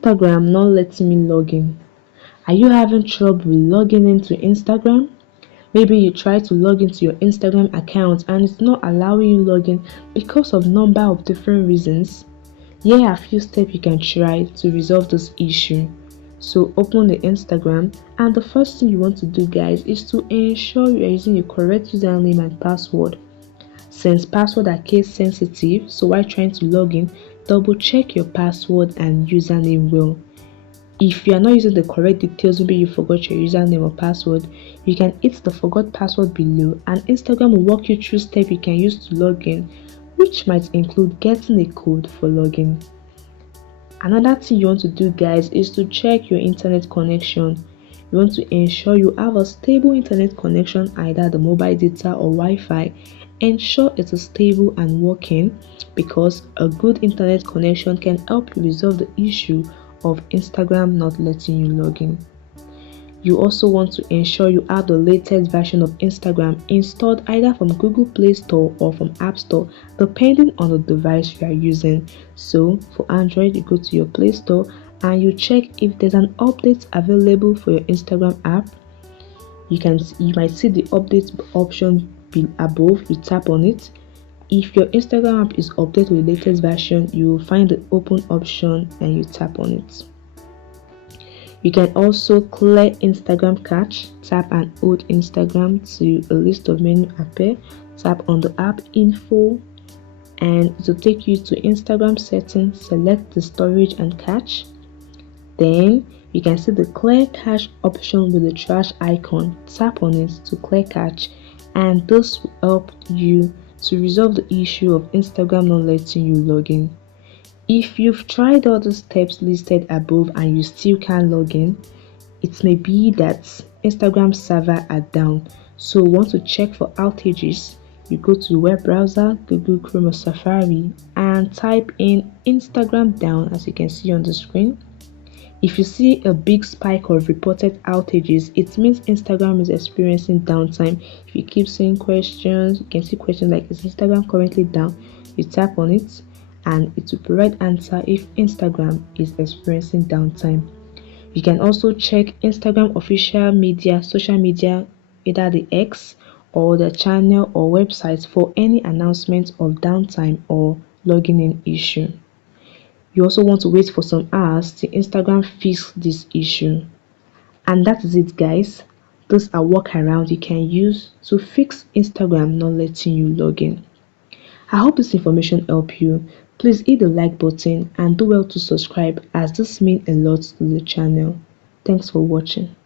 Instagram not letting me log in. Are you having trouble logging into Instagram? Maybe you try to log into your Instagram account and it's not allowing you log in because of number of different reasons. Here are a few steps you can try to resolve this issue. So open the Instagram, and the first thing you want to do, guys, is to ensure you are using the correct username and password. Since passwords are case sensitive, so while trying to log in, double check your password and username well. If you are not using the correct details, maybe you forgot your username or password, you can hit the forgot password below and Instagram will walk you through steps you can use to log in, which might include getting a code for login. Another thing you want to do, guys, is to check your internet connection. You want to ensure you have a stable internet connection, either the mobile data or Wi-Fi. Ensure it is stable and working, because a good internet connection can help you resolve the issue of Instagram not letting you log in. You also want to ensure you have the latest version of Instagram installed either from Google Play Store or from App Store, depending on the device you are using. So for Android, you go to your Play Store and you check if there's an update available for your Instagram app. You might see the update option above. You tap on it. If your Instagram app is updated with the latest version, you will find the open option and you tap on it. You can also clear Instagram cache. Tap and hold Instagram to a list of menu appear. Tap on the app info and it will take you to Instagram settings. Select the storage and cache. Then you can see the clear cache option with the trash icon. Tap on it to clear cache, and this will help you to resolve the issue of Instagram not letting you log in. If you've tried all the steps listed above and you still can't log in, it may be that Instagram server are down. So want to check for outages, you go to web browser, Google Chrome or Safari, and type in Instagram down, as you can see on the screen. If you see a big spike of reported outages, it means Instagram is experiencing downtime. If you keep seeing questions, you can see questions like, is Instagram currently down? You tap on it and it will provide answer if Instagram is experiencing downtime. You can also check Instagram official media, social media, either the X or the channel or website for any announcement of downtime or logging in issue. You also want to wait for some hours till Instagram fix this issue. And that is it, guys. Those are workarounds you can use to fix Instagram not letting you log in. I hope this information helped you. Please hit the like button and do well to subscribe, as this means a lot to the channel. Thanks for watching.